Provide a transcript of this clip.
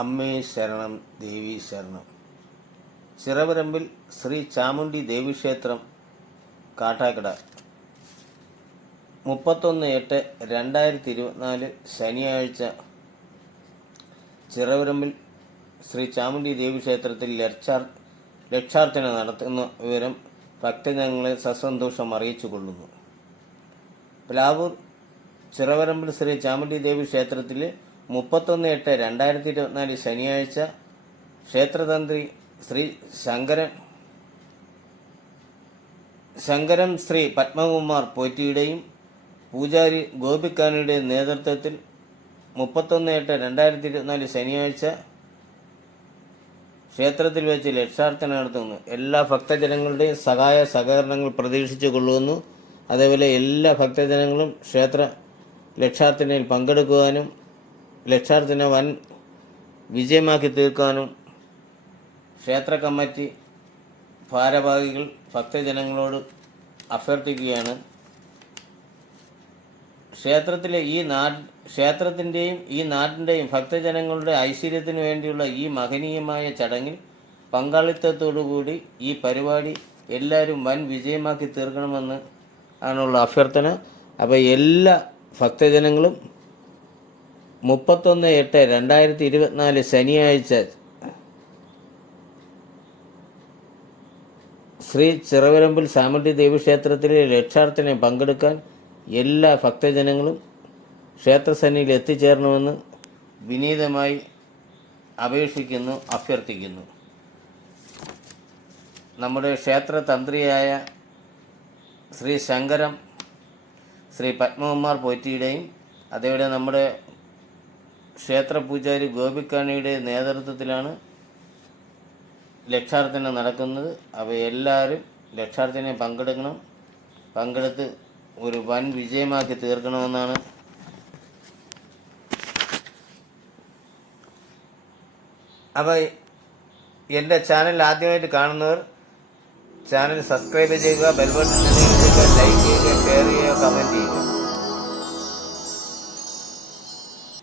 അമ്മേ ശരണം ദേവി ശരണം. ചിറവരമ്പിൽ ശ്രീ ചാമുണ്ഡി ദേവീക്ഷേത്രം കാട്ടാക്കട. മുപ്പത്തൊന്ന് എട്ട് രണ്ടായിരത്തി ഇരുപത്തിനാല് ശനിയാഴ്ച ചിറവരമ്പിൽ ശ്രീ ചാമുണ്ഡി ദേവീക്ഷേത്രത്തിൽ ലക്ഷാർ ലക്ഷാർച്ചന നടത്തുന്ന വിവരം ഭക്തജനങ്ങളെ സസന്തോഷം അറിയിച്ചു കൊള്ളുന്നു. പ്ലാവൂർ ചിറവരമ്പിൽ ശ്രീ ചാമുണ്ഡി ദേവി ക്ഷേത്രത്തിൽ മുപ്പത്തൊന്ന് എട്ട് രണ്ടായിരത്തി ഇരുപത്തിനാല് ശനിയാഴ്ച ക്ഷേത്രതന്ത്രി ശ്രീ ശങ്കരൻ ശങ്കരൻ ശ്രീ പത്മകുമാർ പോറ്റിയുടെയും പൂജാരി ഗോപിക്കാനിയുടെയും നേതൃത്വത്തിൽ മുപ്പത്തൊന്ന് എട്ട് രണ്ടായിരത്തി ഇരുപത്തിനാല് ശനിയാഴ്ച ക്ഷേത്രത്തിൽ വെച്ച് ലക്ഷാർത്ഥന നടത്തുന്നു. എല്ലാ ഭക്തജനങ്ങളുടെയും സഹായ സഹകരണങ്ങൾ പ്രതീക്ഷിച്ചു കൊള്ളുന്നു. അതേപോലെ എല്ലാ ഭക്തജനങ്ങളും ക്ഷേത്ര ലക്ഷാർത്ഥനയിൽ പങ്കെടുക്കുവാനും ലക്ഷാർത്ഥന വൻ വിജയമാക്കി തീർക്കാനും ക്ഷേത്ര കമ്മിറ്റി ഭാരവാഹികൾ ഭക്തജനങ്ങളോട് അഭ്യർത്ഥിക്കുകയാണ്. ക്ഷേത്രത്തിലെ ഈ നാട് ക്ഷേത്രത്തിന്റെയും ഈ നാടിന്റെയും ഭക്തജനങ്ങളുടെ ഐശ്വര്യത്തിന് വേണ്ടിയുള്ള ഈ മഹനീയമായ ചടങ്ങിൽ പങ്കാളിത്തത്തോടുകൂടി ഈ പരിപാടി എല്ലാവരും വൻ വിജയമാക്കി തീർക്കണമെന്ന് ആണുള്ള അഭ്യർത്ഥന. അപ്പോൾ എല്ലാ ഭക്തജനങ്ങളും മുപ്പത്തൊന്ന് എട്ട് രണ്ടായിരത്തി ഇരുപത്തിനാല് ശനിയാഴ്ച ശ്രീ ചിറവരമ്പിൽ സാമണ്ടി ദേവീക്ഷേത്രത്തിലെ ലക്ഷാർത്ഥന പങ്കെടുക്കാൻ എല്ലാ ഭക്തജനങ്ങളും ക്ഷേത്രസന്നിയിൽ എത്തിച്ചേരണമെന്ന് വിനീതമായി അപേക്ഷിക്കുന്നു അഭ്യർത്ഥിക്കുന്നു. നമ്മുടെ ക്ഷേത്ര തന്ത്രിയായ ശ്രീ ശങ്കരം ശ്രീ പത്മകുമാർ പോറ്റിയുടെയും അതേപോലെ നമ്മുടെ ക്ഷേത്ര പൂജാരി ഗോപിക്കാണിയുടെ നേതൃത്വത്തിലാണ് ലക്ഷാർത്ഥന നടക്കുന്നത്. അപ്പോൾ എല്ലാവരും ലക്ഷാർത്ഥനയിൽ പങ്കെടുക്കണം. പങ്കെടുത്ത് ഒരു വൻ വിജയമാക്കി തീർക്കണമെന്നാണ് അപ്പോൾ എന്റെ ചാനൽ ആദ്യമായിട്ട് കാണുന്നവർ ചാനൽ സബ്സ്ക്രൈബ് ചെയ്യുക ബെൽബട്ടൺ ലൈക്ക് ചെയ്യുക ഷെയർ